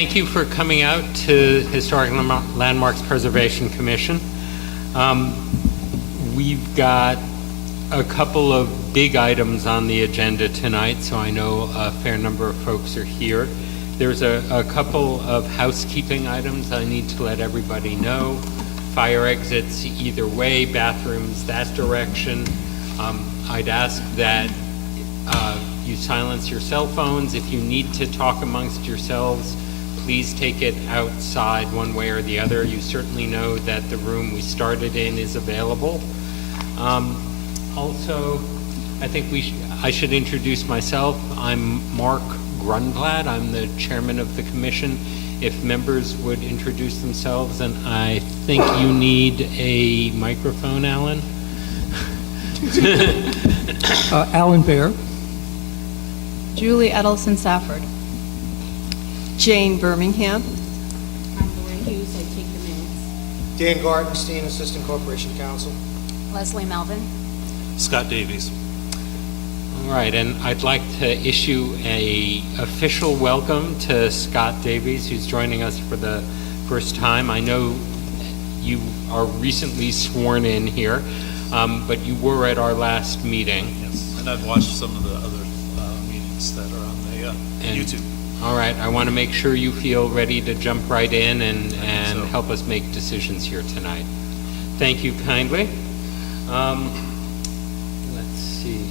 thank you for coming out to Historic Landmarks Preservation Commission. We've got a couple of big items on the agenda tonight, so I know a fair number of folks are here. There's a couple of housekeeping items I need to let everybody know. Fire exits either way, bathrooms that direction. I'd ask that you silence your cell phones. If you need to talk amongst yourselves, please take it outside one way or the other. You certainly know that the room we started in is available. Also, I think I should introduce myself. I'm Mark Grunblatt. I'm the chairman of the commission. If members would introduce themselves, and I think you need a microphone, Alan. Alan Baer. Julie Edelson Safford. Jane Birmingham. I'm Lori Hughes, I take the minutes. Dan Gartenstein, Assistant Corporation Counsel. Leslie Melvin. Scott Davies. All right, and I'd like to issue a official welcome to Scott Davies, who's joining us for the first time. I know you are recently sworn in here, but you were at our last meeting. Yes, and I've watched some of the other meetings that are on the YouTube. All right, I want to make sure you feel ready to jump right in and help us make decisions here tonight. Thank you kindly. Let's see.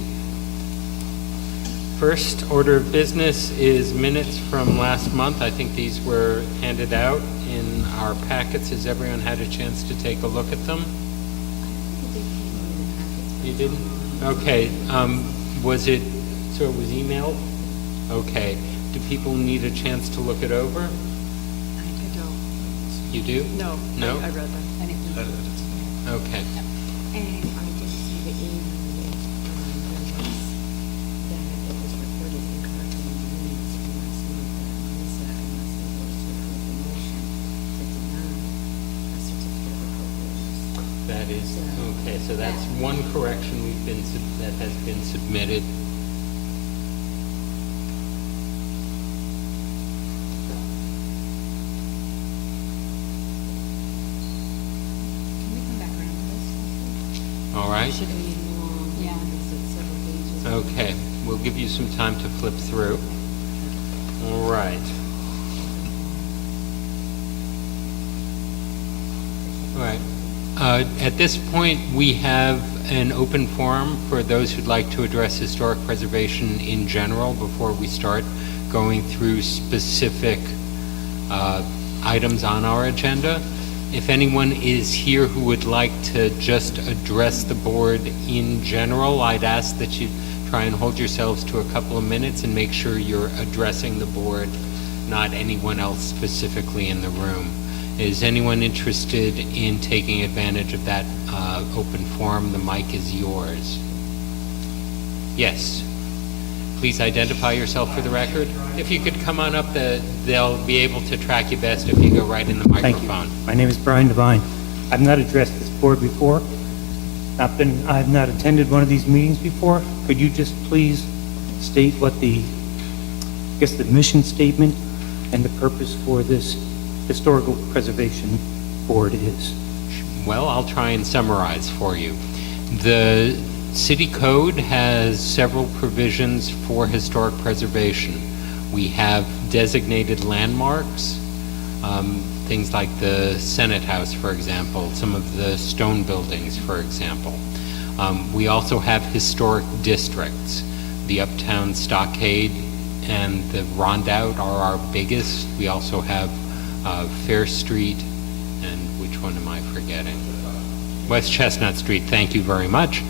First order of business is minutes from last month. I think these were handed out in our packets. Has everyone had a chance to take a look at them? You didn't? Okay. Was it, so it was emailed? Okay. Do people need a chance to look it over? I don't. You do? No. No? I read that. I didn't know. Okay. And I did see the email that it was recorded incorrectly in the minutes from last month that Melissa and Leslie were to approve the motion to deny a certificate of appropriateness. That is, okay, so that's one correction that has been submitted. Can we come back around to this? All right. It should be long. Yeah. It's several pages. Okay, we'll give you some time to flip through. All right. All right. At this point, we have an open forum for those who'd like to address historic preservation in general before we start going through specific items on our agenda. If anyone is here who would like to just address the board in general, I'd ask that you try and hold yourselves to a couple of minutes and make sure you're addressing the board, not anyone else specifically in the room. Is anyone interested in taking advantage of that open forum? The mic is yours. Yes. Please identify yourself for the record. If you could come on up, they'll be able to track you best if you go right in the microphone. Thank you. My name is Brian Devine. I've not addressed this board before. I've not attended one of these meetings before. Could you just please state what the mission statement and the purpose for this Historical Preservation Board is? Well, I'll try and summarize for you. The City Code has several provisions for historic preservation. We have designated landmarks, things like the Senate House, for example, some of the stone buildings, for example. We also have historic districts. The Uptown Stockade and the Rondout are our biggest. We also have Fair Street, and which one am I forgetting? West Chestnut Street, thank you very much.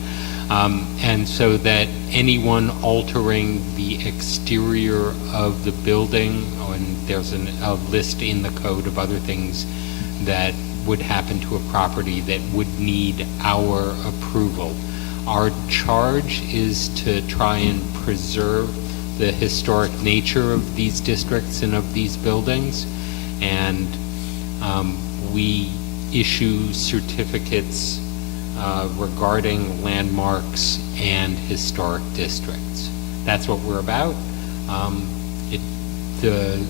And so that anyone altering the exterior of the building, and there's a list in the code of other things that would happen to a property that would need our approval. Our charge is to try and preserve the historic nature of these districts and of these buildings, and we issue certificates regarding landmarks and historic districts. That's what we're about. The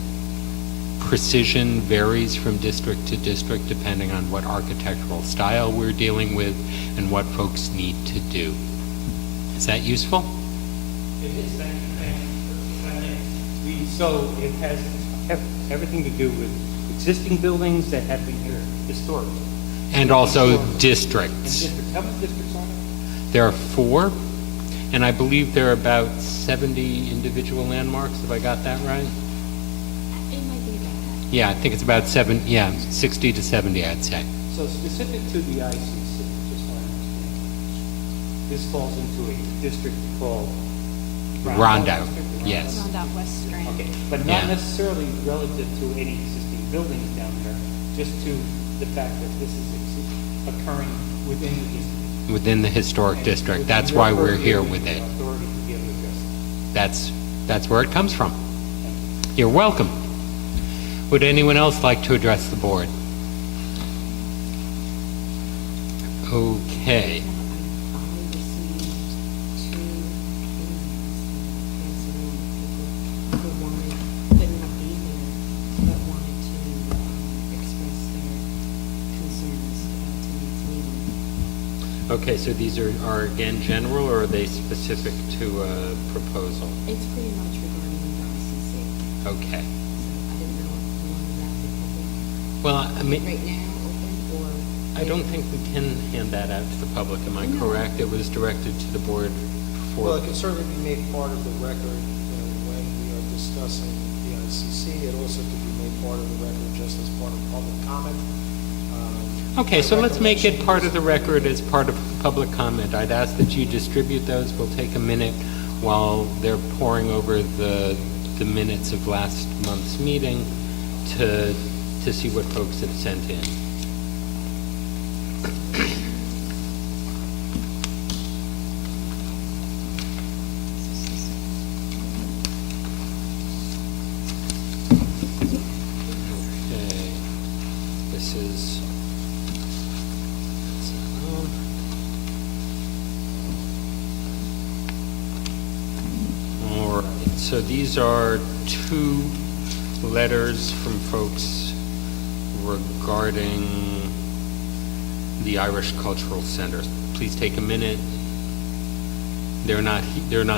precision varies from district to district depending on what architectural style we're dealing with and what folks need to do. Is that useful? It is, thank you. So it has everything to do with existing buildings that have been here historically. And also And districts. districts, how many districts are there? There are 4, and I believe there are about 70 individual landmarks. Have I got that right? It might be about that. Yeah, I think it's about 60 to 70, I'd say. So specific to the ICC, just so I understand, this falls into a district called Rondout, District? yes. Round out West Strand. Okay, but not Yeah. necessarily relative to any existing buildings down there, just to the fact that this is occurring within the district. Within the historic And district. within That's your why we're purview here and with your it. authority to be able to address it. That's where it comes from. You're welcome. Would anyone else like to address the board? Okay. I received 2 emails canceling people who wanted, could not be here, but wanted to express their concerns about tonight's meeting. Okay, so these are again general, or are they specific to a proposal? It's pretty much regarding the ICC, Okay. so I didn't know if you wanted that to be Well, I mean, right now, open, or... I don't think we can hand that out to the public, am I No. correct? It was directed to the board Well, for, it can certainly be made part of the record when we are discussing the ICC. It also could be made part of the record just as part of public comment. okay, so let's make it part of the record. record as part of public comment. I'd ask that you distribute those. We'll take a minute while they're poring over the minutes of last month's meeting to see what folks have sent in. Okay, this is. All right, so these are 2 letters from folks regarding the Irish Cultural Center. Please take a minute. They're not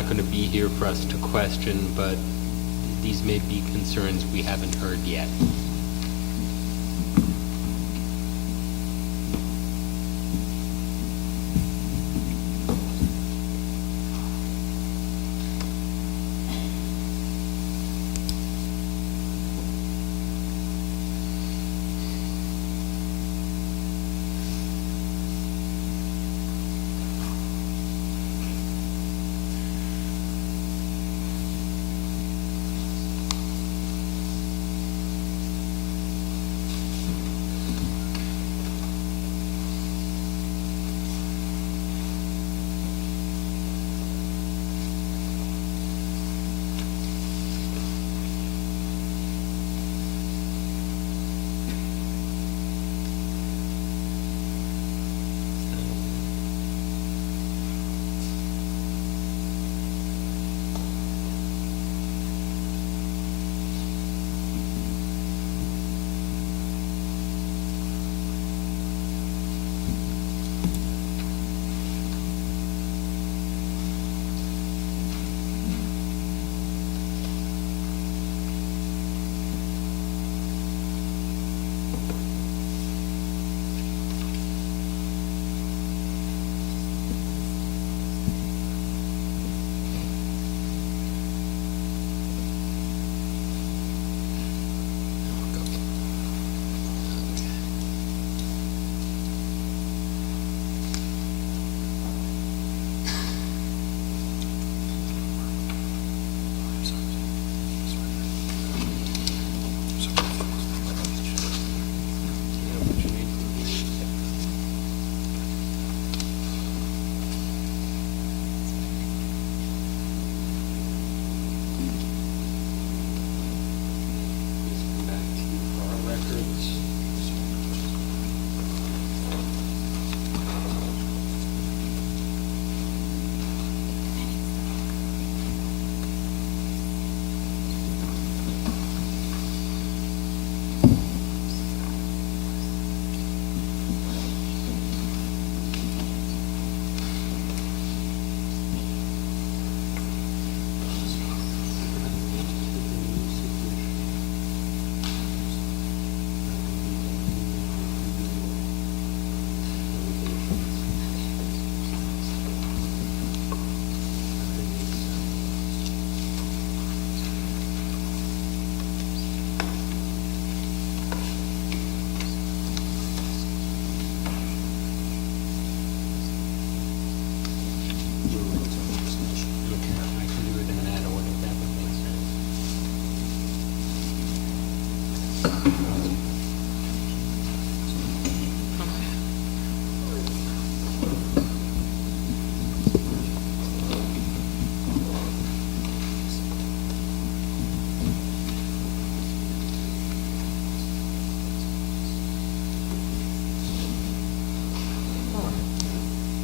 going to be here for us to question, but these may be concerns we haven't heard yet.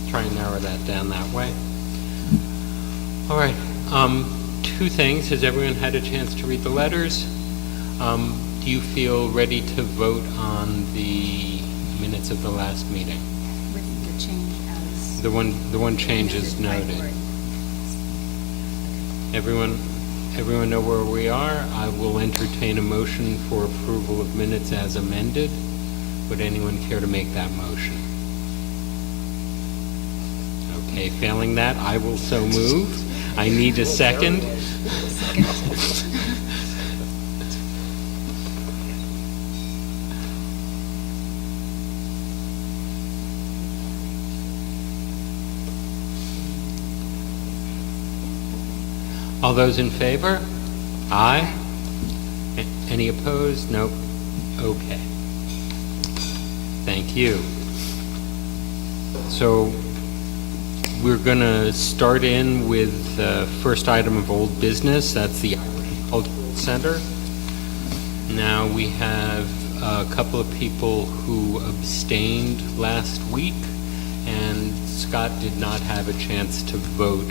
Try and narrow that down that way. All right, two things. Has everyone had a chance to read the letters? Do you feel ready to vote on the minutes of the last meeting? With the change as. The one change is noted. Everyone know where we are? I will entertain a motion for approval of minutes as amended. Would anyone care to make that motion? Okay, failing that, I will so move. I need a second. All those in favor? Aye. Any opposed? Nope. Okay. Thank you. So we're going to start in with the first item of old business. That's the Cultural Center. Now we have a couple of people who abstained last week, and Scott did not have a chance to vote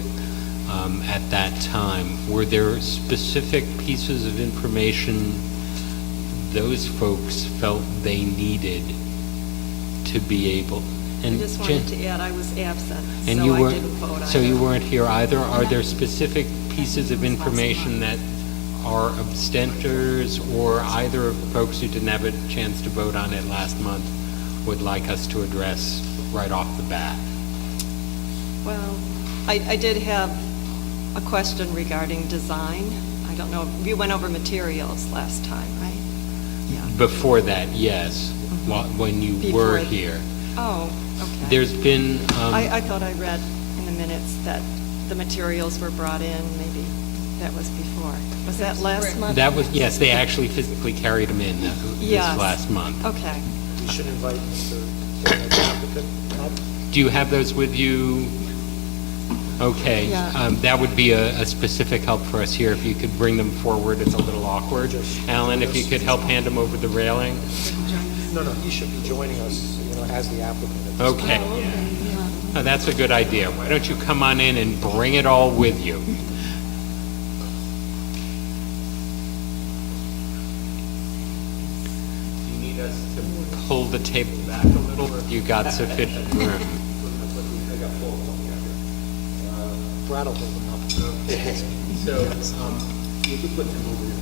at that time. Were there specific pieces of information those folks felt they needed to be able? I And just Jen- wanted to add, I was absent, so I and you were, didn't vote so either. you weren't here either? Are there specific pieces of information that are abstenters, or either of the folks who didn't have a chance to vote on it last month would like us to address right off the bat? Well, I did have a question regarding design. I don't know, we went over materials last time, right? Yeah. Before that, yes, when you were Before- here. Oh, okay. There's been, I thought I read in the minutes that the materials were brought in, maybe that was before. Was that last month? that was, yes, they actually physically carried them in this Yes. last month. Okay. We should invite Mr. the applicant up. Do you have those with you? Okay, Yeah. that would be a specific help for us here. If you could bring them forward, it's a little awkward. Alan, if you could help hand them over the railing? No, he should be joining us, as the applicant. at this Okay. Oh, that's a good idea. Why don't you come on in and bring it all with you? Do you need us to pull the table back a little, or you got sufficient room? Brad will hold them up. So, you could put them over here.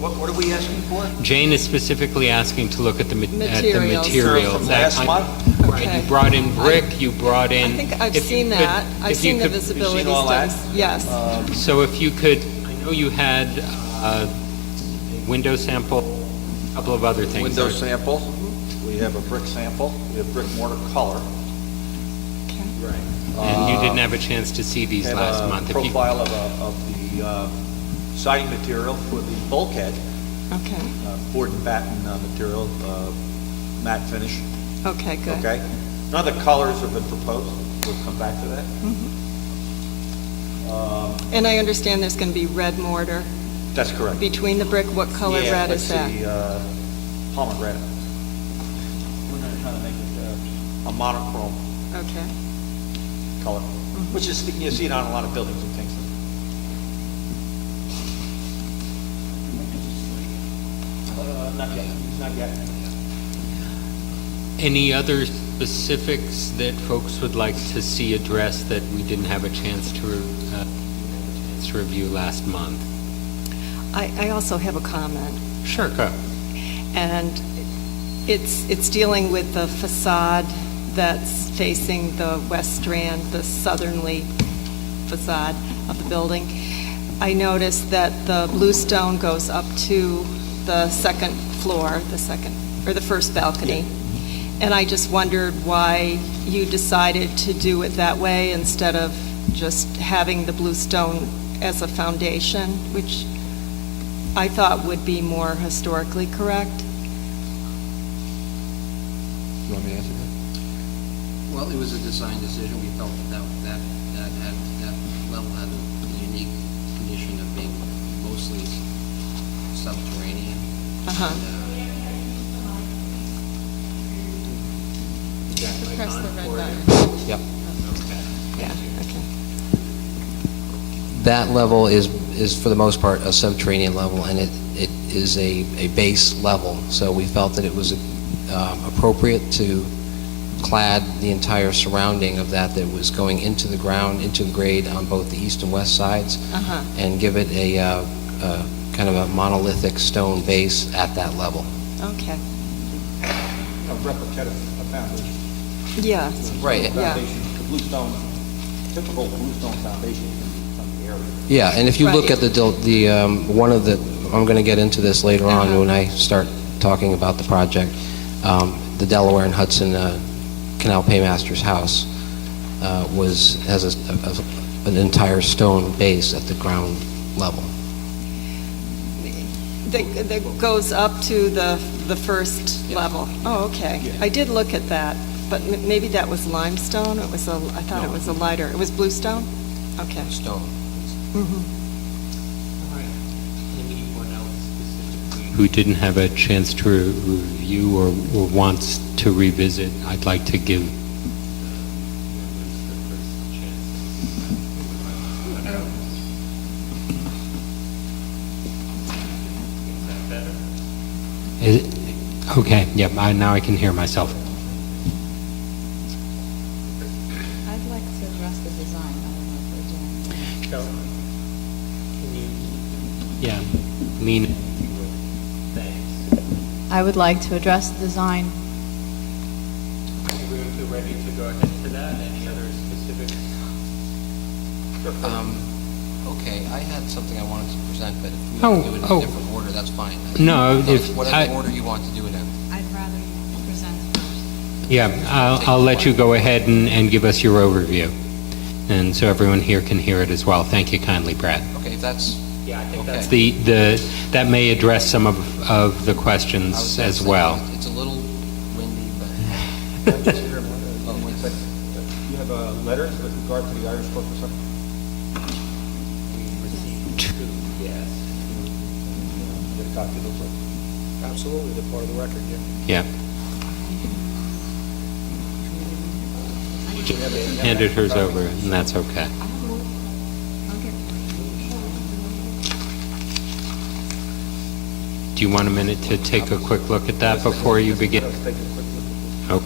What are we asking for? Jane is specifically asking to look at the Materials. materials. From That last kind- month? Right, Okay. you brought in brick, you brought in... I think I've if you seen could- that. I've if you seen the could- visibility all that? studies. Yes. So if you could, I know you had a window sample, a couple of other things. Window sample, we have a brick sample, we have brick mortar color. Right. And you didn't have a chance to see these Have last a month. If you- profile of the siding material for the bulkhead, Okay. board and batten material, matte finish, Okay, good. okay? None of the colors have been proposed, we'll come back to that. And I understand there's going to be red mortar That's correct. between the brick. What color Yeah, red is that? let's see, pomegranate. We're going to try to make it a monochrome Okay. color, which is, you see it on a lot of buildings in Kingston. Not yet. Any other specifics that folks would like to see addressed that we didn't have a chance to review last month? I also have a comment, Sure, go. and it's dealing with the facade that's facing the west strand, the southerly facade of the building. I noticed that the Bluestone goes up to the second floor, the first balcony. And I just wondered why you decided to do it that way instead of just having the Bluestone as a foundation, which I thought would be more historically correct. You want me to answer that? Well, it was a design decision. We felt that that level had a unique condition of being mostly subterranean. Uh-huh. Press the red button. Yep. Yeah, okay. That level is for the most part a subterranean level, and it is a base level. So we felt that it was appropriate to clad the entire surrounding of that was going into the ground, into the grade on both the east and west sides, Uh-huh. and give it a kind of a monolithic stone base at that level. Okay. A replicative foundation. Yeah, Right. yeah. Foundation, the bluestone, typical bluestone foundation from the area. Yeah, and if you look Right. at the one of the, I'm going to get into this later on Uh-huh. when I start talking about the project, the Delaware and Hudson Canal Paymaster's house has an entire stone base at the ground level. That goes up to the first level. Oh, okay. I did look at that, but maybe that was limestone? I thought it was a lighter, it was bluestone? Okay. Stone. Who didn't have a chance to review or wants to revisit, I'd like to give okay, yep, now I can hear myself. I'd like to address the design. I don't know if we're doing. Yeah, lean. I would like to address the design. We're ready to go ahead to that. Any other specifics? Okay, I had something I wanted to present, but if we Oh, want to do it in oh. a different order, that's fine. No, So if whatever I- order you want to do it in. I'd rather you present first. Yeah, I'll let you go ahead and give us your overview. And so everyone here can hear it as well. Thank you kindly, Brad. Okay, if that's, Yeah, I think Okay. that's that may address some of the I was questions gonna as say, well. It's a little windy, but. You have letters with regard to the Irish Court for something? Yes. Get a copy of those letters. Absolutely, they're part of the record, yeah. Yeah. Handed hers over, and that's okay. Do you want a minute to take a quick look at that before you begin? Let's take a quick look at this. Okay.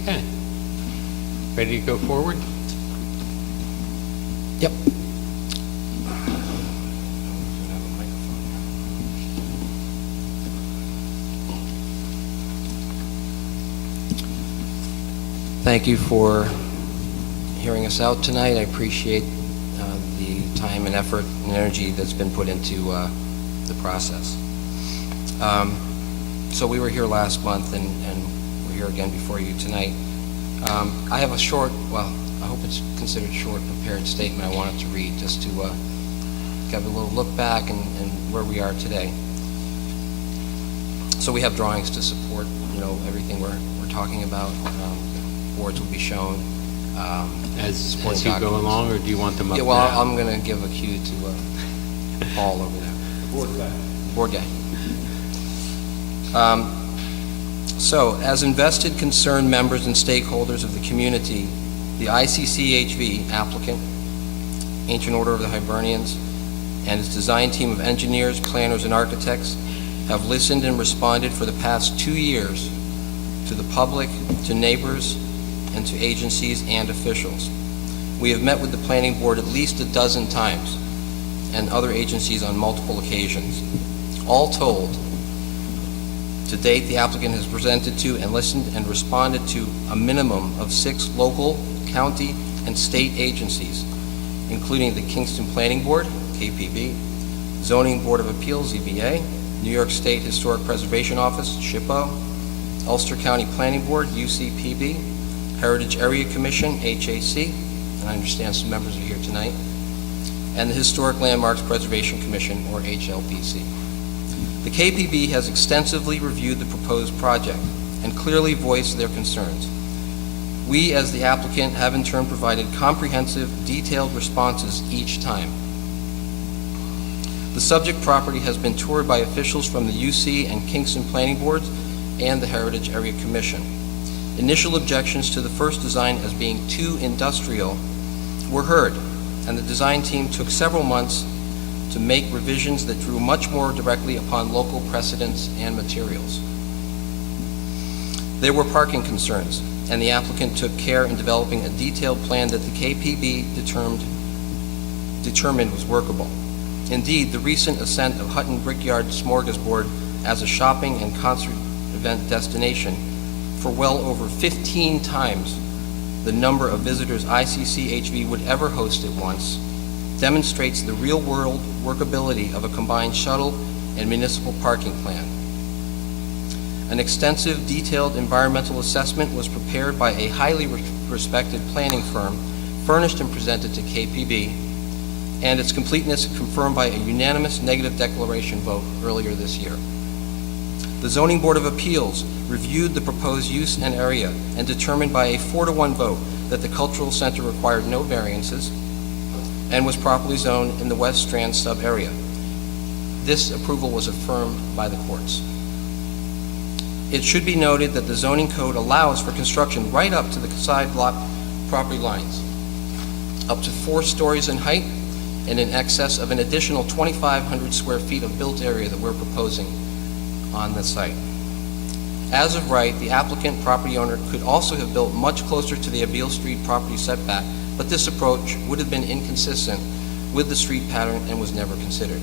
Okay. Ready to go forward? Yep. Thank you for hearing us out tonight. I appreciate the time and effort and energy that's been put into the process. So we were here last month, and we're here again before you tonight. I have a short, well, I hope it's considered short, prepared statement I wanted to read, just to give a little look back and where we are today. So we have drawings to support, everything we're talking about. Boards will be shown. As you go along, or do you want them up Yeah, well, now? I'm going to give a cue to Paul over there. Board guy. So, as invested, concerned members and stakeholders of the community, the ICCHV applicant, Ancient Order of the Hibernians, and its design team of engineers, planners, and architects have listened and responded for the past 2 years to the public, to neighbors, and to agencies and officials. We have met with the planning board at least a dozen times, and other agencies on multiple occasions. All told, to date, the applicant has presented to and listened and responded to a minimum of 6 local, county, and state agencies, including the Kingston Planning Board, KPB, Zoning Board of Appeals, ZBA, New York State Historic Preservation Office, SHPO, Ulster County Planning Board, UCPB, Heritage Area Commission, HAC, and I understand some members are here tonight, and the Historic Landmarks Preservation Commission, or HLPC. The KPB has extensively reviewed the proposed project and clearly voiced their concerns. We, as the applicant, have in turn provided comprehensive, detailed responses each time. The subject property has been toured by officials from the UC and Kingston Planning Boards and the Heritage Area Commission. Initial objections to the first design as being too industrial were heard, and the design team took several months to make revisions that drew much more directly upon local precedents and materials. There were parking concerns, and the applicant took care in developing a detailed plan that the KPB determined was workable. Indeed, the recent ascent of Hutton Brickyard Smorgasbord as a shopping and concert event destination for well over 15 times the number of visitors ICCHV would ever host at once demonstrates the real-world workability of a combined shuttle and municipal parking plan. An extensive, detailed environmental assessment was prepared by a highly respected planning firm, furnished and presented to KPB, and its completeness confirmed by a unanimous negative declaration vote earlier this year. The Zoning Board of Appeals reviewed the proposed use and area and determined by a 4-to-1 vote that the cultural center required no variances and was properly zoned in the West Strand sub-area. This approval was affirmed by the courts. It should be noted that the zoning code allows for construction right up to the side lot property lines, up to 4 stories in height and in excess of an additional 2,500 square feet of built area that we're proposing on the site. As of right, the applicant property owner could also have built much closer to the Abeille Street property setback, but this approach would have been inconsistent with the street pattern and was never considered.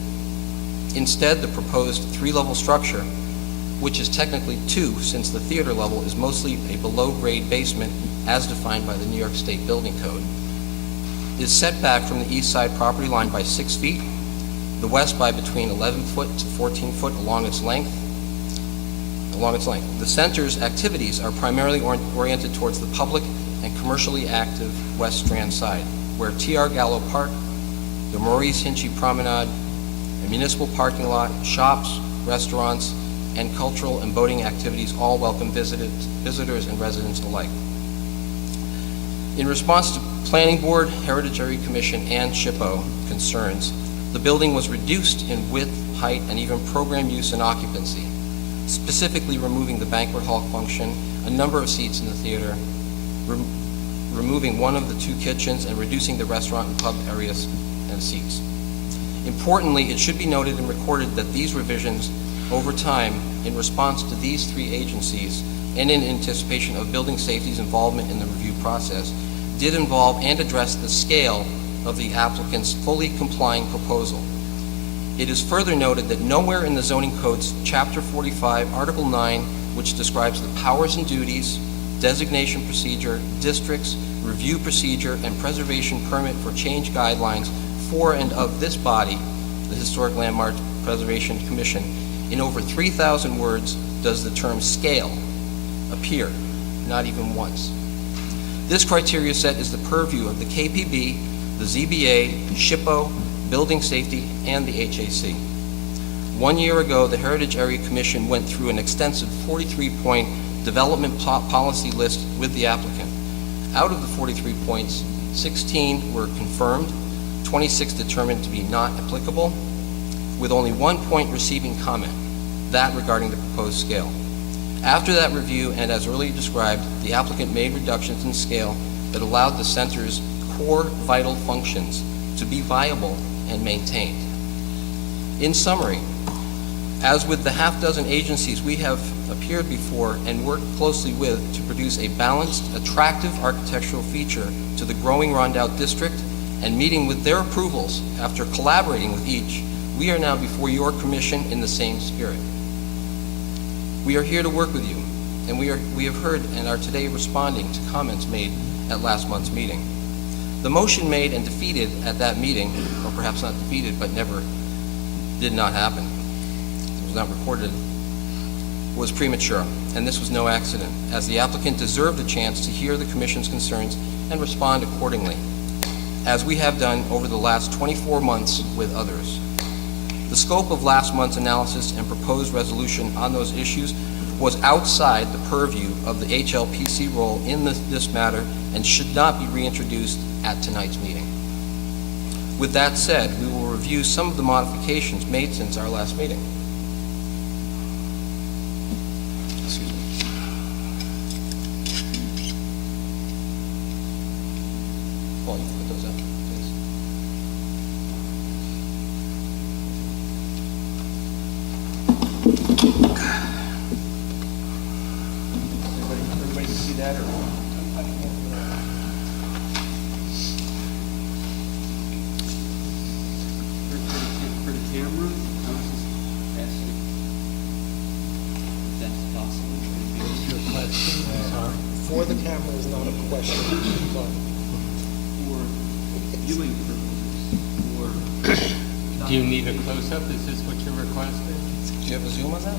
Instead, the proposed 3-level structure, which is technically 2 since the theater level is mostly a below-grade basement as defined by the New York State Building Code, is set back from the east side property line by 6 feet, the west by between 11 foot to 14 foot along its length. The center's activities are primarily oriented towards the public and commercially active West Strand side, where T.R. Gallo Park, the Maurice Hinchy Promenade, a municipal parking lot, shops, restaurants, and cultural and boating activities all welcome visitors and residents alike. In response to Planning Board, Heritage Area Commission, and SHPO concerns, the building was reduced in width, height, and even program use and occupancy, specifically removing the banquet hall function, a number of seats in the theater, removing one of the 2 kitchens, and reducing the restaurant and pub areas and seats. Importantly, it should be noted and recorded that these revisions over time, in response to these 3 agencies, and in anticipation of building safety's involvement in the review process, did involve and address the scale of the applicant's fully complying proposal. It is further noted that nowhere in the zoning code's Chapter 45, Article 9, which describes the powers and duties designation procedure, districts, review procedure, and preservation permit for change guidelines for and of this body, the Historic Landmark Preservation Commission, in over 3,000 words does the term scale appear, not even once. This criteria set is the purview of the KPB, the ZBA, SHPO, Building Safety, and the HAC. 1 year ago, the Heritage Area Commission went through an extensive 43-point development policy list with the applicant. Out of the 43 points, 16 were confirmed, 26 determined to be not applicable, with only 1 point receiving comment, that regarding the proposed scale. After that review, and as earlier described, the applicant made reductions in scale that allowed the center's core vital functions to be viable and maintained. In summary, as with the half-dozen agencies we have appeared before and worked closely with to produce a balanced, attractive architectural feature to the growing Rondout district, and meeting with their approvals after collaborating with each, we are now before your commission in the same spirit. We are here to work with you, and we have heard and are today responding to comments made at last month's meeting. The motion made and defeated at that meeting, or perhaps not defeated, but did not happen, it was not recorded, was premature, and this was no accident, as the applicant deserved a chance to hear the commission's concerns and respond accordingly, as we have done over the last 24 months with others. The scope of last month's analysis and proposed resolution on those issues was outside the purview of the HLPC role in this matter and should not be reintroduced at tonight's meeting. With that said, we will review some of the modifications made since our last meeting. Excuse me. Paul, you can put those up, please. Everybody can see that, or? For the camera, I was just asking if that's possible. Your question, for the camera is not a question, but For viewing purposes, Do you need a close-up? Is this what you're requesting? Do you have a zoom on that?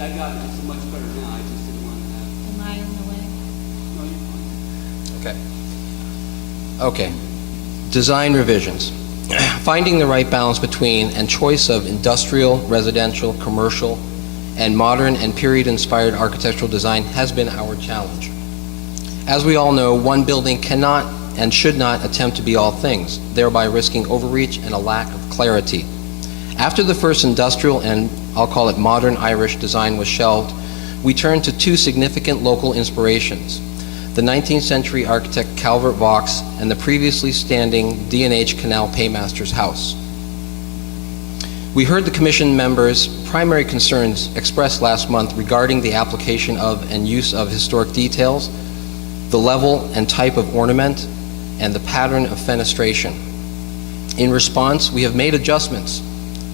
yeah, I got it. It's much better now. I just didn't want to have. Am I in the way? No, you're fine. Okay. Okay. Design revisions. Finding the right balance between and choice of industrial, residential, commercial, and modern and period-inspired architectural design has been our challenge. As we all know, one building cannot and should not attempt to be all things, thereby risking overreach and a lack of clarity. After the first industrial and I'll call it modern Irish design was shelved, we turned to two significant local inspirations: the 19th century architect Calvert Vaux and the previously standing D&H Canal Paymaster's house. We heard the commission members' primary concerns expressed last month regarding the application of and use of historic details, the level and type of ornament, and the pattern of fenestration. In response, we have made adjustments,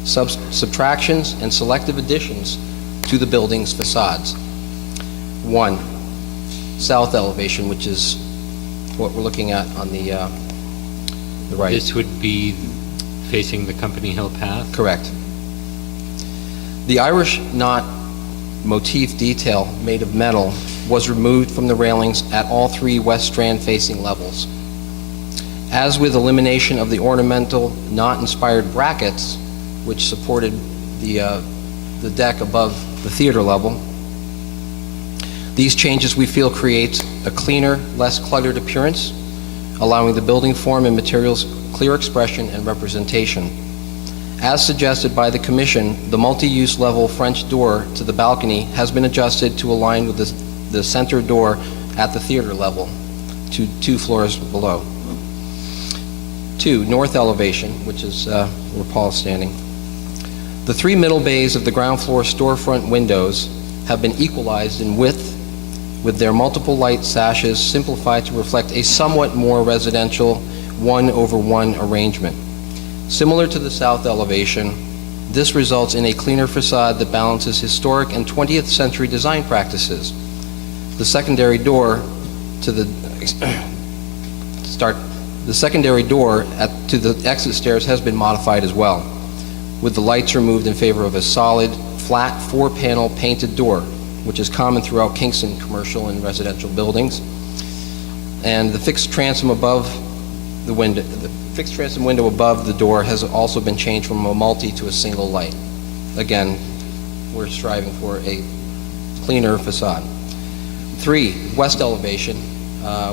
subtractions, and selective additions to the building's facades. 1. South elevation, which is what we're looking at on the right. This would be facing the Company Hill Path? Correct. The Irish knot motif detail made of metal was removed from the railings at all three West Strand facing levels. As with elimination of the ornamental knot-inspired brackets, which supported the deck above the theater level, these changes we feel create a cleaner, less cluttered appearance, allowing the building form and materials clear expression and representation. As suggested by the Commission, the multi-use level French door to the balcony has been adjusted to align with the center door at the theater level, two floors below. 2. North elevation, which is where Paul's standing. The three middle bays of the ground floor storefront windows have been equalized in width, with their multiple light sashes simplified to reflect a somewhat more residential 1-over-1 arrangement. Similar to the south elevation, this results in a cleaner facade that balances historic and 20th century design practices. The secondary door to the to the exit stairs has been modified as well, with the lights removed in favor of a solid, flat 4-panel painted door, which is common throughout Kingston commercial and residential buildings. And the fixed transom above the window, the fixed transom window above the door has also been changed from a multi to a single light. Again, we're striving for a cleaner facade. 3, west elevation,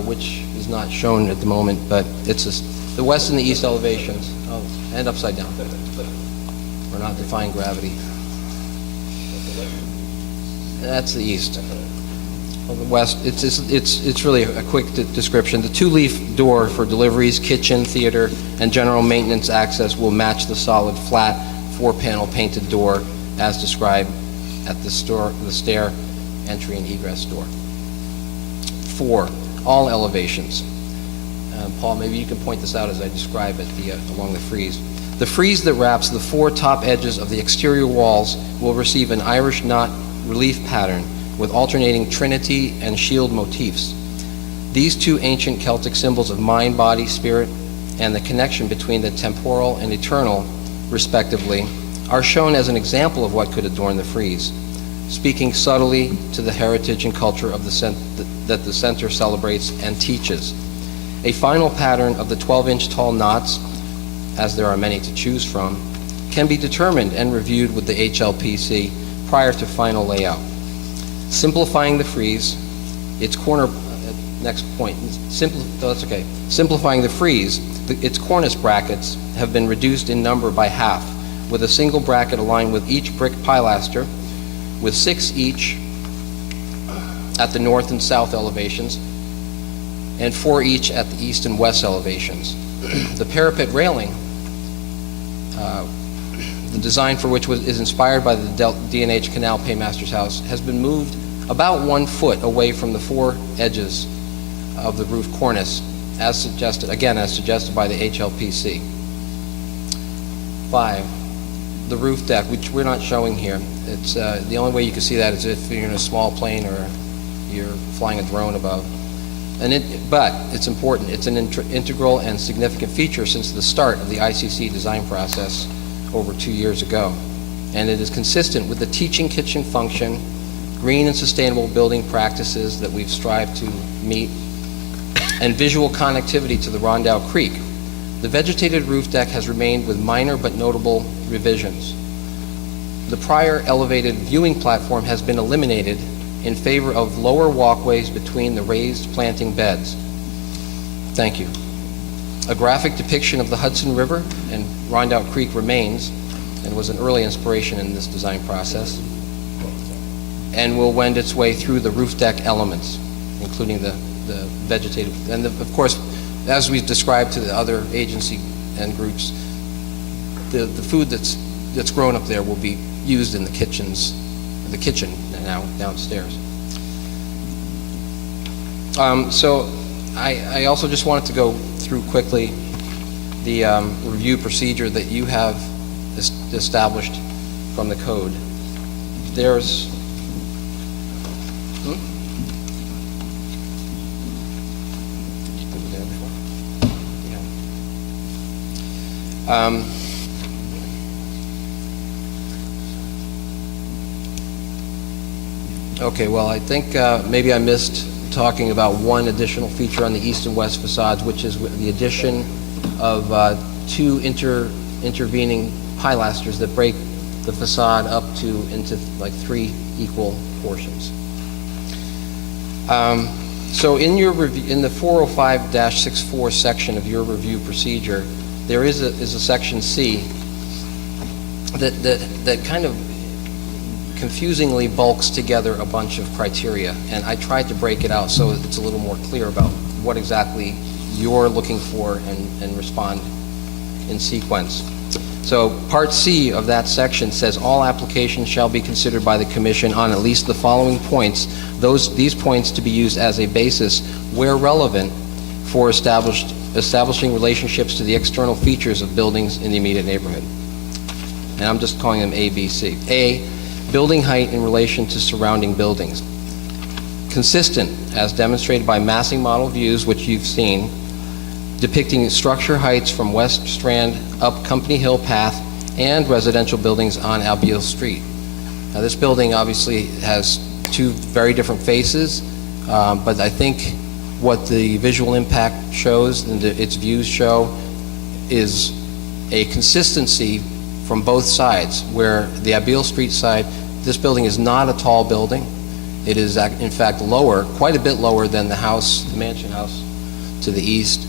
which is not shown at the moment, but it's the west and the east elevations. Oh, and upside down. We're not defying gravity. That's the east. Well, the west, it's really a quick description. The 2-leaf door for deliveries, kitchen, theater, and general maintenance access will match the solid, flat, 4-panel painted door as described at the stair entry and egress door. 4, all elevations. Paul, maybe you can point this out as I describe it along the frieze. The frieze that wraps the 4 top edges of the exterior walls will receive an Irish knot relief pattern with alternating trinity and shield motifs. These 2 ancient Celtic symbols of mind, body, spirit, and the connection between the temporal and eternal, respectively, are shown as an example of what could adorn the frieze, speaking subtly to the heritage and culture of that the center celebrates and teaches. A final pattern of the 12-inch tall knots, as there are many to choose from, can be determined and reviewed with the HLPC prior to final layout. Simplifying the frieze, its corner, next point, simplifying the frieze, its cornice brackets have been reduced in number by half, with a single bracket aligned with each brick pilaster, with 6 each at the north and south elevations, and 4 each at the east and west elevations. The parapet railing, the design for which is inspired by the D&H Canal Paymaster's House, has been moved about 1 foot away from the 4 edges of the roof cornice, as suggested by the HLPC. 5, the roof deck, which we're not showing here. It's the only way you can see that is if you're in a small plane or you're flying a drone above. But it's important. It's an integral and significant feature since the start of the ICC design process over 2 years ago. And it is consistent with the teaching kitchen function, green and sustainable building practices that we've strived to meet, and visual connectivity to the Rondow Creek. The vegetated roof deck has remained with minor but notable revisions. The prior elevated viewing platform has been eliminated in favor of lower walkways between the raised planting beds. Thank you. A graphic depiction of the Hudson River and Rondout Creek remains and was an early inspiration in this design process, and will wend its way through the roof deck elements, including the vegetative. And of course, as we've described to the other agency and groups, the food that's grown up there will be used in the kitchen now downstairs. So I also just wanted to go through quickly the review procedure that you have established from the code. There's okay, well, I think maybe I missed talking about one additional feature on the east and west facades, which is the addition of 2 intervening pilasters that break the facade up into like 3 equal portions. So in your review, in the 405-64 section of your review procedure, there is a section C that kind of confusingly bulks together a bunch of criteria, and I tried to break it out so it's a little more clear about what exactly you're looking for and respond in sequence. So Part C of that section says all applications shall be considered by the Commission on at least the following points, these points to be used as a basis, where relevant, for establishing relationships to the external features of buildings in the immediate neighborhood. And I'm just calling them A, B, C. A, building height in relation to surrounding buildings. consistent as demonstrated by massing model views, which you've seen, depicting structure heights from West Strand up Company Hill Path and residential buildings on Albeal Street. Now, this building obviously has two very different faces, but I think what the visual impact shows and its views show is a consistency from both sides, where the Albeal Street side, this building is not a tall building. It is in fact lower, quite a bit lower than the house, the mansion house to the east.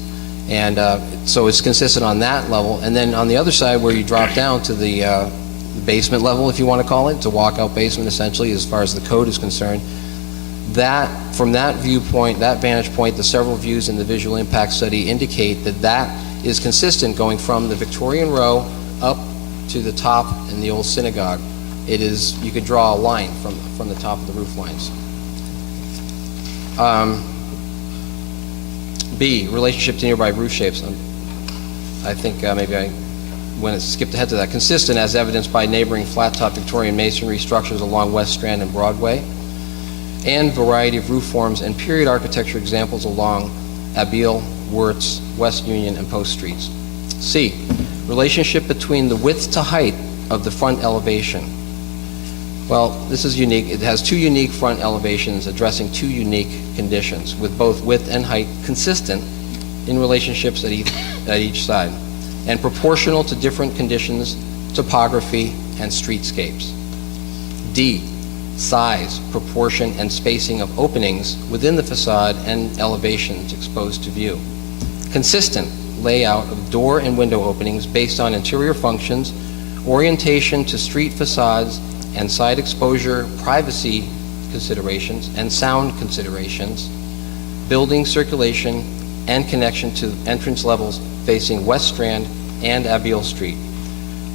And so it's consistent on that level. And then on the other side, where you drop down to the basement level, if you want to call it, it's a walkout basement essentially as far as the code is concerned. That, from that viewpoint, that vantage point, the several views in the visual impact study indicate that that is consistent going from the Victorian Row up to the top in the old synagogue. It is, you could draw a line from the top of the roof lines. B, relationship to nearby roof shapes. I think maybe I skipped ahead to that. Consistent as evidenced by neighboring flat-top Victorian masonry structures along West Strand and Broadway, and variety of roof forms and period architecture examples along Albeal, Wirtz, West Union, and Post Streets. C, relationship between the width to height of the front elevation. Well, this is unique. It has two unique front elevations addressing two unique conditions, with both width and height consistent in relationships at each side, and proportional to different conditions, topography, and streetscapes. D, size, proportion, and spacing of openings within the facade and elevations exposed to view. Consistent layout of door and window openings based on interior functions, orientation to street facades, and side exposure, privacy considerations, and sound considerations, building circulation, and connection to entrance levels facing West Strand and Albeal Street.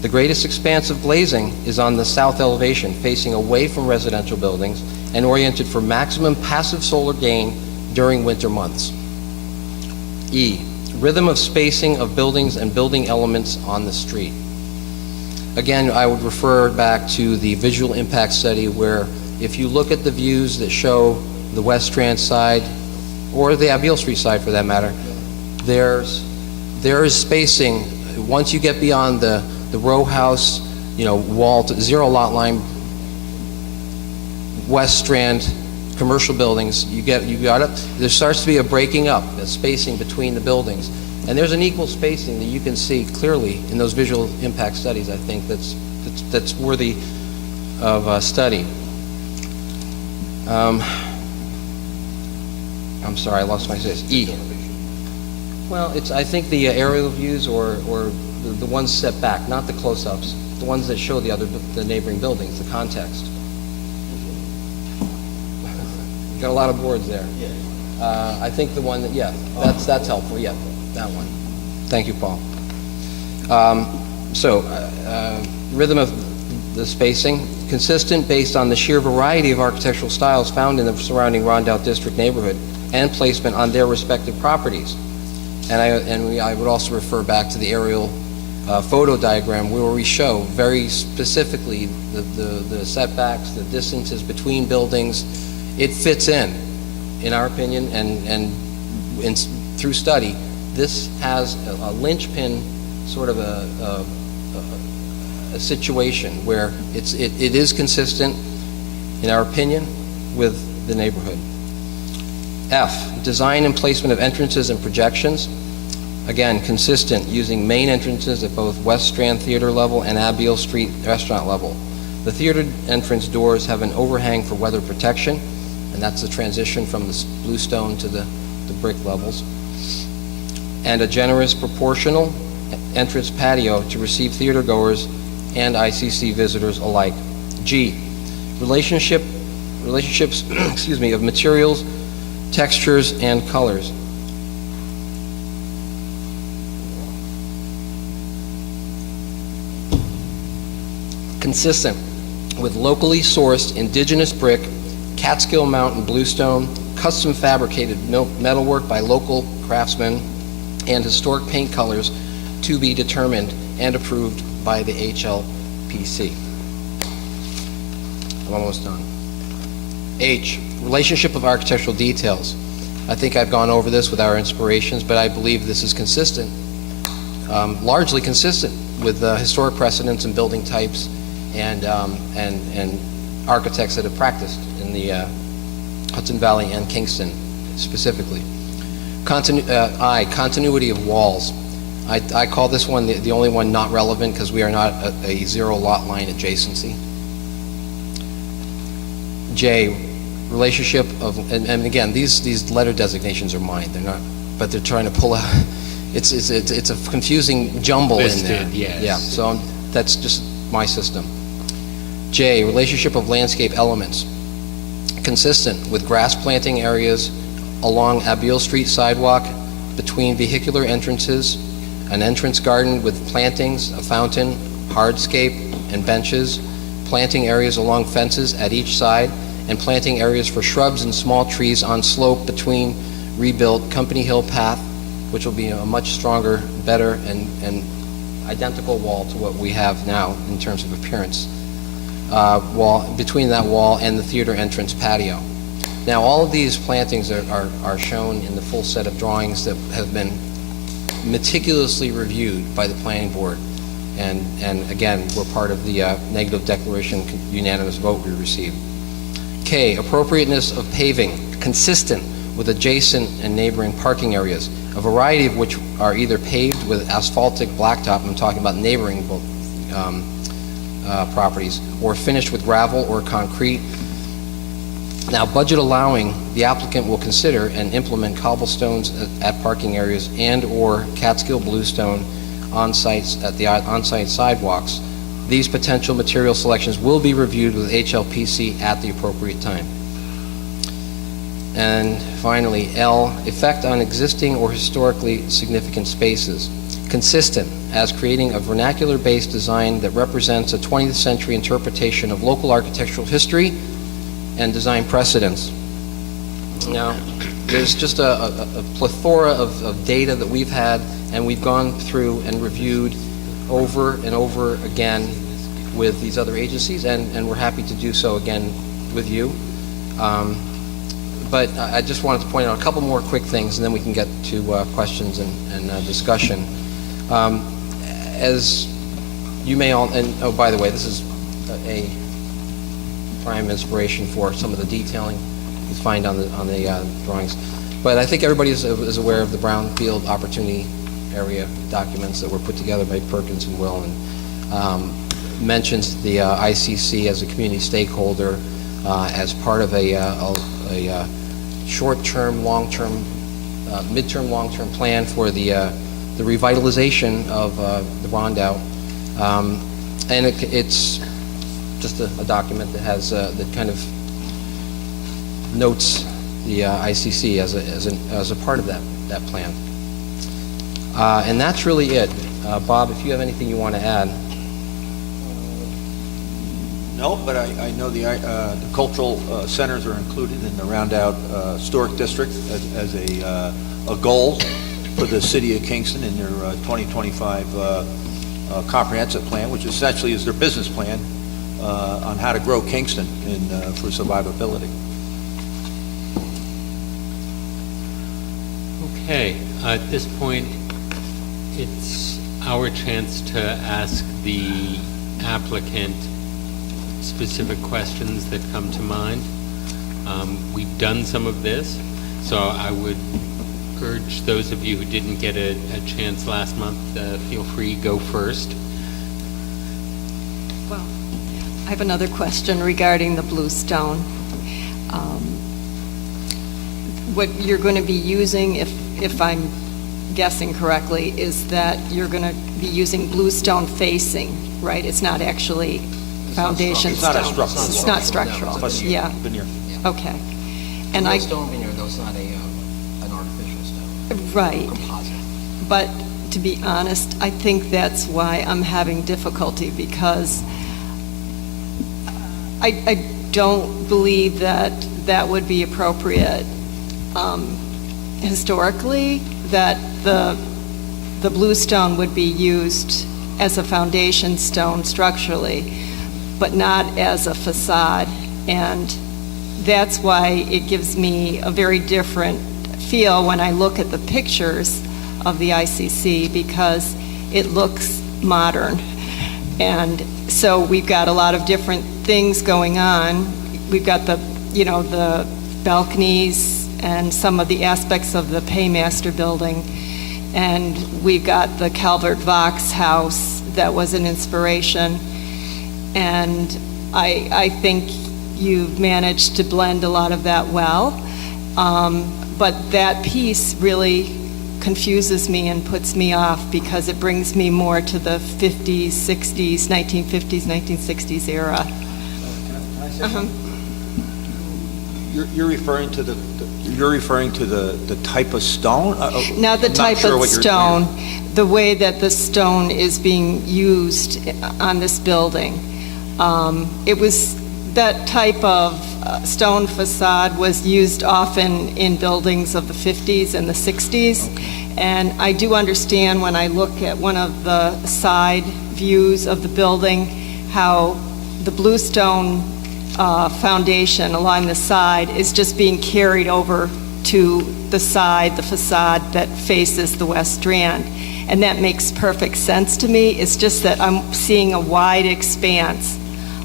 The greatest expanse of glazing is on the south elevation, facing away from residential buildings and oriented for maximum passive solar gain during winter months. E, rhythm of spacing of buildings and building elements on the street. Again, I would refer back to the visual impact study, where if you look at the views that show the West Strand side, or the Albeal Street side for that matter, there is spacing. Once you get beyond the row house, wall to zero lot line, West Strand commercial buildings, there starts to be a breaking up, a spacing between the buildings. And there's an equal spacing that you can see clearly in those visual impact studies, I think, that's worthy of study. I'm sorry, I lost my place. E. Well, I think the aerial views or the ones set back, not the close-ups, the ones that show the neighboring buildings, the context. Got a lot of boards there. I think the one that, that's helpful, yeah. That one. Thank you, Paul. Rhythm of the spacing, consistent based on the sheer variety of architectural styles found in the surrounding Rondout District neighborhood and placement on their respective properties. And I would also refer back to the aerial photo diagram where we show very specifically the setbacks, the distances between buildings. It fits in our opinion, and through study, this has a linchpin sort of a situation where it is consistent, in our opinion, with the neighborhood. F, design and placement of entrances and projections. Again, consistent, using main entrances at both West Strand Theater level and Albeal Street restaurant level. The theater entrance doors have an overhang for weather protection, and that's the transition from the bluestone to the brick levels. And a generous proportional entrance patio to receive theater goers and ICC visitors alike. G, relationships of materials, textures, and colors. Consistent with locally sourced indigenous brick, Catskill Mountain bluestone, custom fabricated metalwork by local craftsmen, and historic paint colors to be determined and approved by the HLPC. I'm almost done. H, Relationship of architectural details. I think I've gone over this with our inspirations, but I believe this is consistent, largely consistent with historic precedents and building types and architects that have practiced in the Hudson Valley and Kingston specifically. Continuity of walls. I call this one the only one not relevant because we are not a zero lot line adjacency. J, relationship of, and again, these letter designations are mine. They're not, but they're trying to pull out. It's a confusing jumble Listed, in there. yes. Yeah. So that's just my system. J, relationship of landscape elements. Consistent with grass planting areas along Abiel Street sidewalk, between vehicular entrances, an entrance garden with plantings, a fountain, hardscape, and benches, planting areas along fences at each side, and planting areas for shrubs and small trees on slope between rebuilt Company Hill Path, which will be a much stronger, better, and identical wall to what we have now in terms of appearance. Wall between that wall and the theater entrance patio. Now, all of these plantings are shown in the full set of drawings that have been meticulously reviewed by the planning board, and again, we're part of the negative declaration unanimous vote we received. K, appropriateness of paving, consistent with adjacent and neighboring parking areas, a variety of which are either paved with asphaltic blacktop, I'm talking about neighboring properties, or finished with gravel or concrete. Now, budget allowing, the applicant will consider and implement cobblestones at parking areas and or Catskill Bluestone on-sites at the on-site sidewalks. These potential material selections will be reviewed with HLPC at the appropriate time. And finally, L, effect on existing or historically significant spaces. Consistent as creating a vernacular-based design that represents a 20th century interpretation of local architectural history and design precedents. Now, there's just a plethora of data that we've had, and we've gone through and reviewed over and over again with these other agencies, and we're happy to do so again with you. But I just wanted to point out a couple more quick things, and then we can get to questions and discussion. As you may all, and oh, by the way, this is a prime inspiration for some of the detailing you find on the drawings. But I think everybody is aware of the Brownfield Opportunity Area documents that were put together by Perkins and Will, and mentions the ICC as a community stakeholder as part of a short-term, long-term, mid-term, long-term plan for the revitalization of the Rondout. And it's just a document that has that kind of notes the ICC as a part of that plan. And that's really it. Bob, if you have anything you want to add. No, but I know the cultural centers are included in the Rondout Historic District as a goal for the city of Kingston in their 2025 comprehensive plan, which essentially is their business plan on how to grow Kingston for survivability. Okay, at this point, it's our chance to ask the applicant specific questions that come to mind. We've done some of this, so I would urge those of you who didn't get a chance last month, feel free, go first. Well, I have another question regarding the Bluestone. What you're going to be using, if I'm guessing correctly, is that you're going to be using Bluestone facing, right? It's not actually foundation It's not a stone. structural. It's not structural. It's Yeah. veneer. Okay. And And stone veneer, though, it's not an artificial stone. right. Composite. But to be honest, I think that's why I'm having difficulty, because I don't believe that that would be appropriate historically, that the Bluestone would be used as a foundation stone structurally, but not as a facade. And that's why it gives me a very different feel when I look at the pictures of the ICC, because it looks modern. And so we've got a lot of different things going on. We've got the balconies and some of the aspects of the Paymaster building. And we've got the Calvert Vaux house that was an inspiration. And I think you've managed to blend a lot of that well. But that piece really confuses me and puts me off, because it brings me more to the 50s, 60s, 1950s, 1960s era. You're referring to the type of stone? Not the I'm type sure of what you're- stone, the way that the stone is being used on this building. It was, that type of stone facade was used often in buildings of the 50s and the 60s. And I do understand, when I look at one of the side views of the building, how the Bluestone foundation along the side is just being carried over to the side, the facade that faces the West Strand. And that makes perfect sense to me. It's just that I'm seeing a wide expanse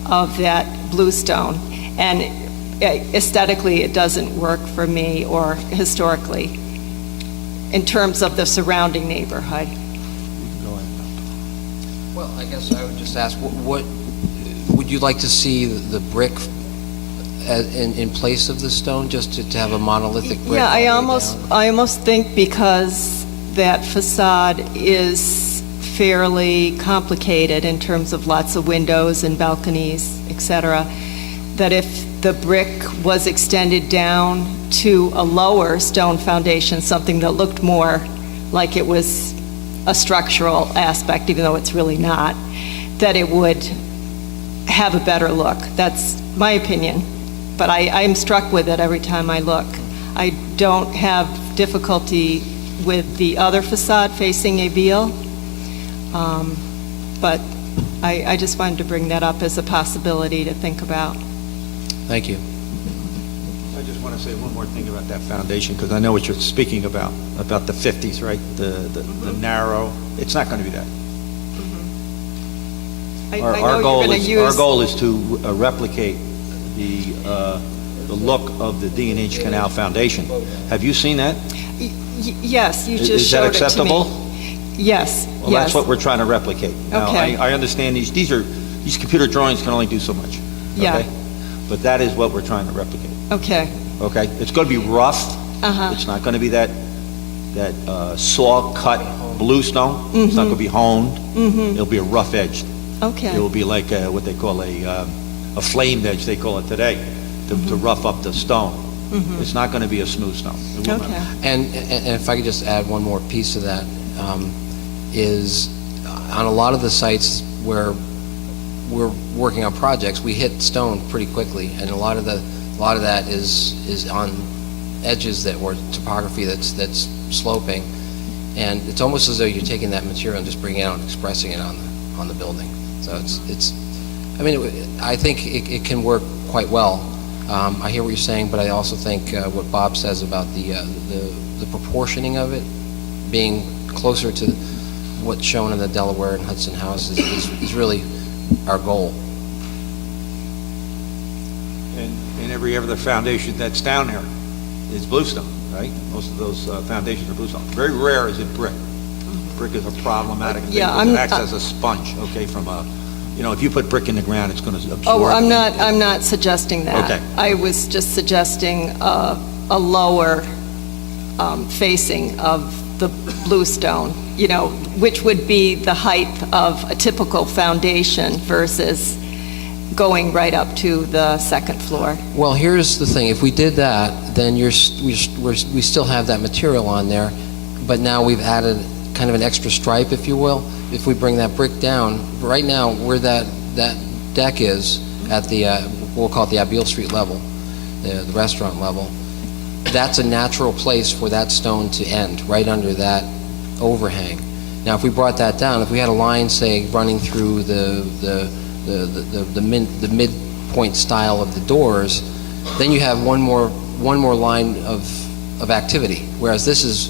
of that Bluestone. And aesthetically, it doesn't work for me, or historically, in terms of the surrounding neighborhood. Well, I guess I would just ask, what would you like to see the brick in place of the stone, just to have a monolithic brick? Yeah, all the way down? I almost think, because that facade is fairly complicated in terms of lots of windows and balconies, et cetera, that if the brick was extended down to a lower stone foundation, something that looked more like it was a structural aspect, even though it's really not, that it would have a better look. That's my opinion. But I'm struck with it every time I look. I don't have difficulty with the other facade facing Aville, but I just wanted to bring that up as a possibility to think about. Thank you. I just want to say one more thing about that foundation, because I know what you're speaking about the 50s, right? The narrow, it's not going to be that. Our goal is to replicate the look of the D&H Canal Foundation. Have you seen that? Yes, you just Is that showed it to me. acceptable? Yes, Well, yes. that's what we're trying to replicate. Now, Okay. I understand these computer drawings can only do so much. Yeah. Okay? But that is what we're trying to replicate. Okay, Okay? It's going to be rough. It's not going to be that saw-cut bluestone. It's not going to be honed. It'll be a rough edge. okay. It will be like what they call a flamed edge, they call it today, to rough up the stone. It's not going to be a smooth stone. It will not. Okay. And if I could just add one more piece to that, is on a lot of the sites where we're working on projects, we hit stone pretty quickly, and a lot of that is on edges that were topography that's sloping, and it's almost as though you're taking that material and just bringing it out and expressing it on the building. So it's I mean, I think it can work quite well. I hear what you're saying, but I also think what Bob says about the proportioning of it being closer to what's shown in the Delaware and Hudson houses is really our goal. And every other foundation that's down there is bluestone, right? Most of those foundations are bluestone. Very rare is it brick. Brick is a problematic thing, Yeah, because it acts as a sponge, okay, from a, if you put brick in the ground, it's going to absorb. Oh, I'm not suggesting that. Okay. I was just suggesting a lower facing of the bluestone, which would be the height of a typical foundation versus going right up to the second floor. Well, here's the thing. If we did that, then we still have that material on there, but now we've added kind of an extra stripe, if you will. If we bring that brick down, right now where that deck is at the, we'll call it the Abbeel Street level, the restaurant level, that's a natural place for that stone to end, right under that overhang. Now, if we brought that down, if we had a line, say, running through the midpoint style of the doors, then you have one more line of activity, whereas this is,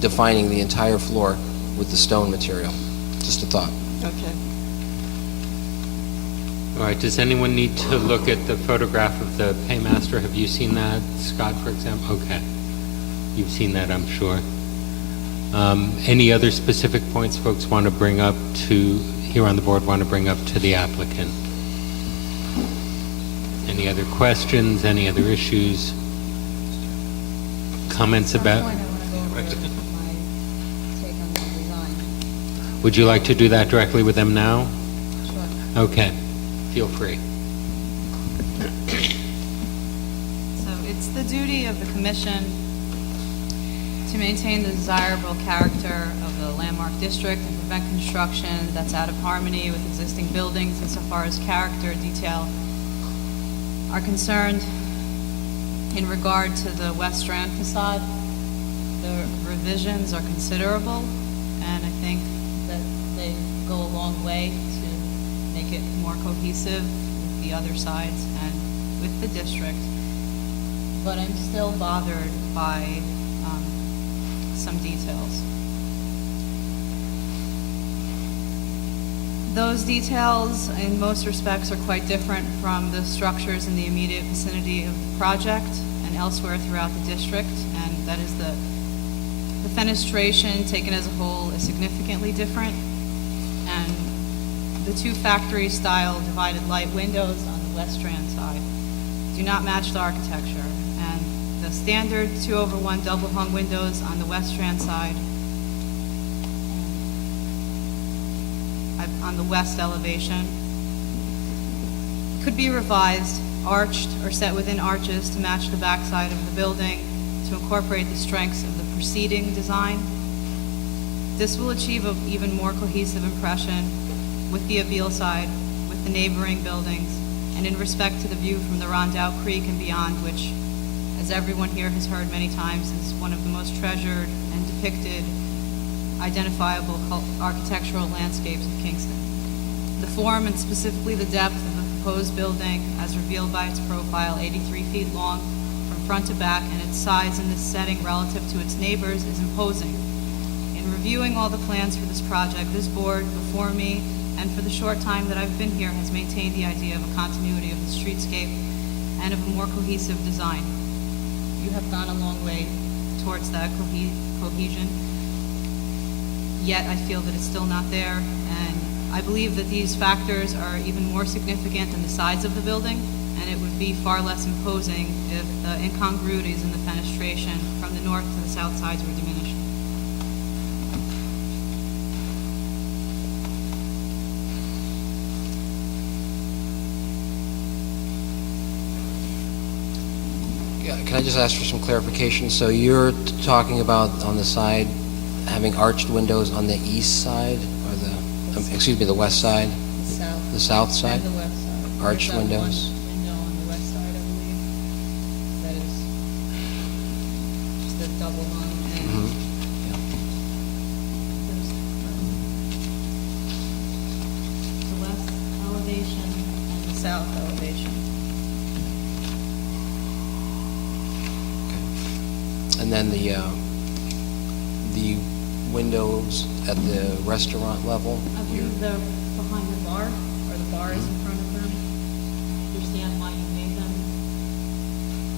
defining the entire floor with the stone material. Just a thought. Okay. All right, does anyone need to look at the photograph of the paymaster? Have you seen that, Scott, for example? Okay. You've seen that, I'm sure. Any other specific points folks want to bring up here on the board want to bring up to the applicant? Any other questions, any other issues? Comments about? At some point, I want to go over my take on the design. Would you like to do that directly with them now? Sure. Okay, feel free. So it's the duty of the commission to maintain the desirable character of the landmark district and prevent construction that's out of harmony with existing buildings insofar as character, detail are concerned. In regard to the West Strand facade, the revisions are considerable, and I think that they go a long way to make it more cohesive with the other sides and with the district. But I'm still bothered by some details. Those details, in most respects, are quite different from the structures in the immediate vicinity of the project and elsewhere throughout the district, and that is the fenestration taken as a whole is significantly different, and the two factory-style divided light windows on the West Strand side do not match the architecture, and the standard 2/1 double-hung windows on the West Strand side on the west elevation could be revised, arched, or set within arches to match the backside of the building to incorporate the strengths of the preceding design. This will achieve an even more cohesive impression with the Abele side, with the neighboring buildings, and in respect to the view from the Rondout Creek and beyond, which, as everyone here has heard many times, is one of the most treasured and depicted identifiable architectural landscapes of Kingston. The form and specifically the depth of the proposed building, as revealed by its profile, 83 feet long from front to back, and its size in this setting relative to its neighbors is imposing. In reviewing all the plans for this project, this board before me, and for the short time that I've been here, has maintained the idea of a continuity of the streetscape and of a more cohesive design. You have gone a long way towards that cohesion. Yet I feel that it's still not there, and I believe that these factors are even more significant than the size of the building, and it would be far less imposing if the incongruities in the fenestration from the north to the south sides were diminished. Yeah, can I just ask for some clarification? So you're talking about on the side having arched windows on the east side, or the west side? The south side? And the west side. Arched There's that windows? one window on the west side, I believe, that is just a double hung, and Mhm. there's the west elevation and the south elevation. And then the windows at the restaurant level? I believe they're behind the bar, or the bar is in front of them. I understand why you made them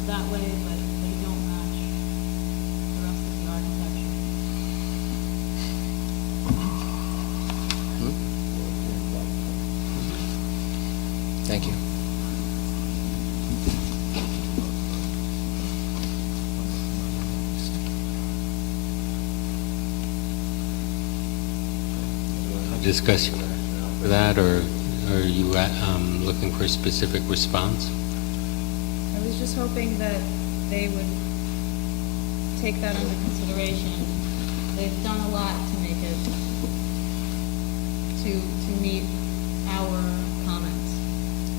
that way, but they don't match the rest of the architecture. Thank you. Discuss for that, or are you looking for a specific response? I was just hoping that they would take that under consideration. They've done a lot to make it, to meet our comments.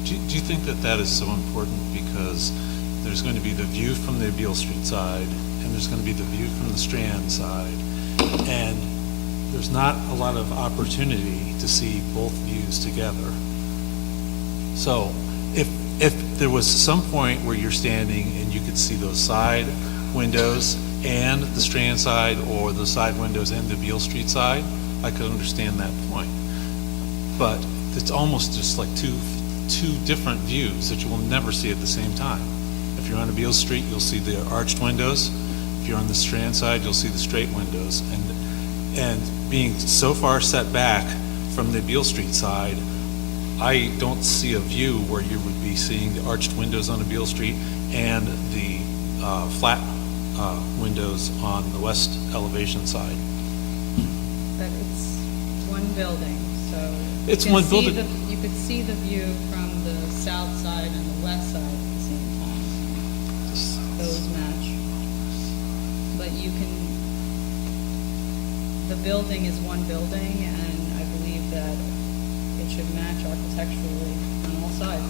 Do you think that that is so important? Because there's going to be the view from the Abele Street side, and there's going to be the view from the Strand side, and there's not a lot of opportunity to see both views together. So if if there was some point where you're standing and you could see those side windows and the Strand side, or the side windows and the Beale Street side, I could understand that point. But it's almost just like two different views that you will never see at the same time. If you're on a Beale Street, you'll see the arched windows. If you're on the Strand side, you'll see the straight windows. And being so far set back from the Beale Street side, I don't see a view where you would be seeing the arched windows on the Beale Street and the flat windows on the west elevation side. But it's one building, so. It's you can one see building. You could see the view from the south side and the west side at the same time. Those match. But you can, the building is one building, and I believe that it should match architecturally on all sides.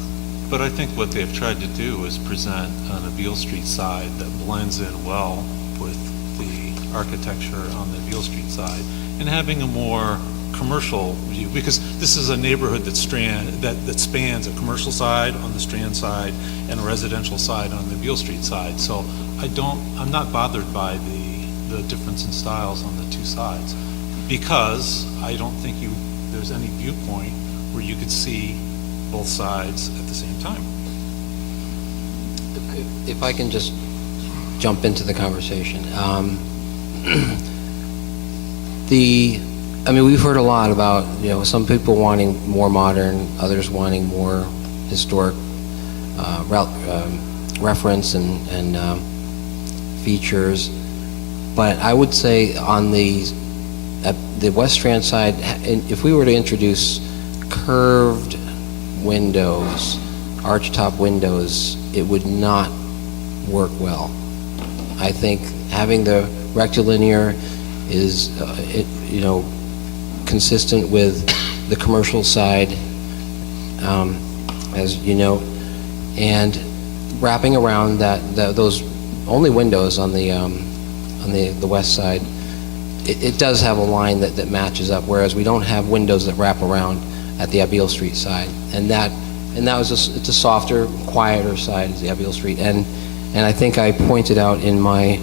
But I think what they've tried to do is present on the Beale Street side that blends in well with the architecture on the Beale Street side, and having a more commercial view, because this is a neighborhood that spans a commercial side on the Strand side and a residential side on the Beale Street side. So I'm not bothered by the difference in styles on the two sides, because I don't think there's any viewpoint where you could see both sides at the same time. If I can just jump into the conversation. We've heard a lot about, some people wanting more modern, others wanting more historic reference and features. But I would say at the West Strand side, if we were to introduce curved windows, arch-top windows, it would not work well. I think having the rectilinear is, consistent with the commercial side, as you know, and wrapping around those only windows on the west side, it does have a line that matches up, whereas we don't have windows that wrap around at the Abiel Street side, and it's a softer, quieter side as the Abiel Street, and I think I pointed out in my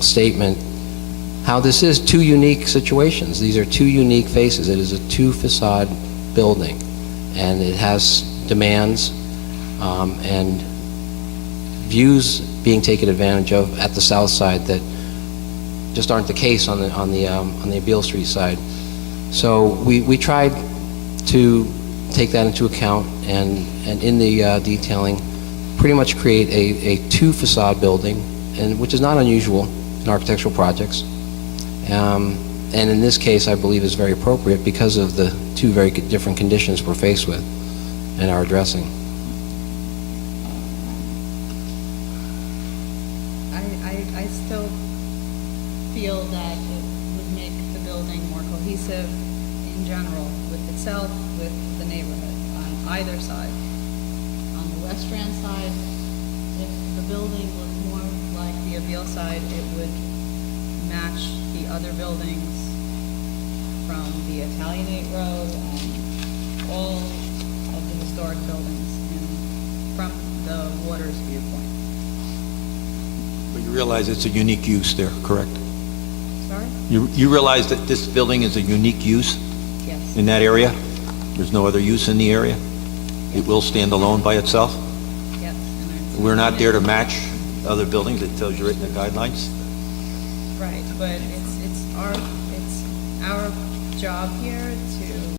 statement how this is two unique situations. These are two unique faces. It is a two-facade building, and it has demands and views being taken advantage of at the south side that just aren't the case on the Abiel Street side. So we tried to take that into account, and in the detailing, pretty much create a two-facade building, and which is not unusual in architectural projects. And in this case, I believe is very appropriate because of the two very different conditions we're faced with and are addressing. I still feel that it would make the building more cohesive in general with itself, with the neighborhood on either side. On the West Strand side, if the building looked more like the Abiel side, it would match the other buildings from the Italianate Road and all of the historic buildings and from the water's viewpoint. But you realize it's a unique use there, correct? Sorry? You realize that this building is a unique use Yes. in that area? There's no other use in the area? It will stand alone by itself? Yes. And We're not there to match other buildings, it tells you right in the guidelines? right, but it's our job here